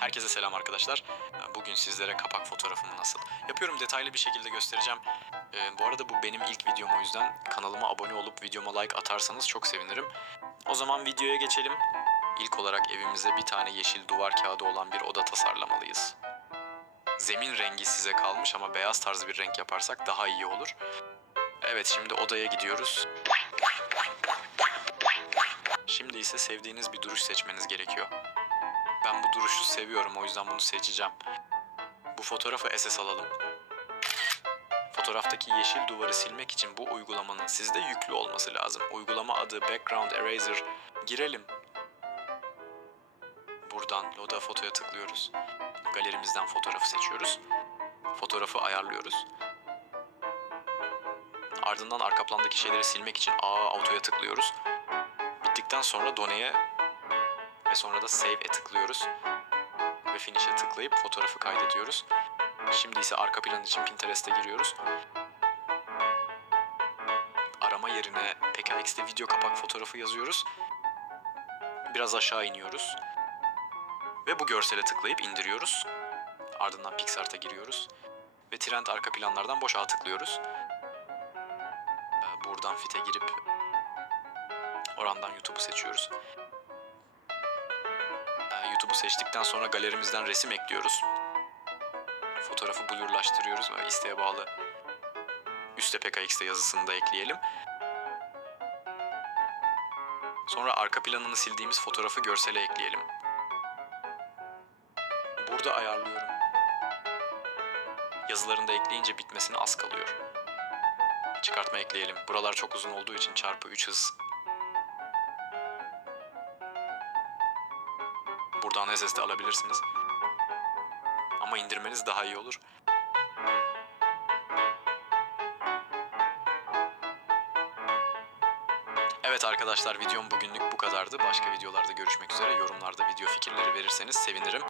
Herkese selam arkadaşlar. Bugün sizlere kapak fotoğrafımı nasıl yapıyorum detaylı bir şekilde göstereceğim. Ee, bu arada bu benim ilk videom o yüzden kanalıma abone olup videoma like atarsanız çok sevinirim. O zaman videoya geçelim. İlk olarak evimize bir tane yeşil duvar kağıdı olan bir oda tasarlamalıyız. Zemin rengi size kalmış ama beyaz tarzı bir renk yaparsak daha iyi olur. Evet şimdi odaya gidiyoruz. Şimdi ise sevdiğiniz bir duruş seçmeniz gerekiyor. Ben bu duruşu seviyorum o yüzden bunu seçeceğim. Bu fotoğrafı SS alalım. Fotoğraftaki yeşil duvarı silmek için bu uygulamanın sizde yüklü olması lazım. Uygulama adı Background Eraser. Girelim. Buradan Load Foto'ya tıklıyoruz. Galerimizden fotoğrafı seçiyoruz. Fotoğrafı ayarlıyoruz. Ardından arka plandaki şeyleri silmek için A Auto'ya tıklıyoruz. Bittikten sonra Done'ye ve sonra da Save'e tıklıyoruz. Ve Finish'e tıklayıp fotoğrafı kaydediyoruz. Şimdi ise arka plan için Pinterest'e giriyoruz. Arama yerine PKX'de video kapak fotoğrafı yazıyoruz. Biraz aşağı iniyoruz. Ve bu görsele tıklayıp indiriyoruz. Ardından PixArt'a giriyoruz. Ve Trend arka planlardan boşa tıklıyoruz. Ee, Buradan Fit'e girip orandan YouTube'u seçiyoruz. YouTube'u seçtikten sonra galerimizden resim ekliyoruz. Fotoğrafı blurlaştırıyoruz ve isteğe bağlı üstte PKX'de yazısını da ekleyelim. Sonra arka planını sildiğimiz fotoğrafı görsele ekleyelim. Burada ayarlıyorum. Yazılarını da ekleyince bitmesine az kalıyor. Çıkartma ekleyelim. Buralar çok uzun olduğu için çarpı 3 hız Buradan SSD alabilirsiniz. Ama indirmeniz daha iyi olur. Evet arkadaşlar videom bugünlük bu kadardı. Başka videolarda görüşmek üzere. Yorumlarda video fikirleri verirseniz sevinirim.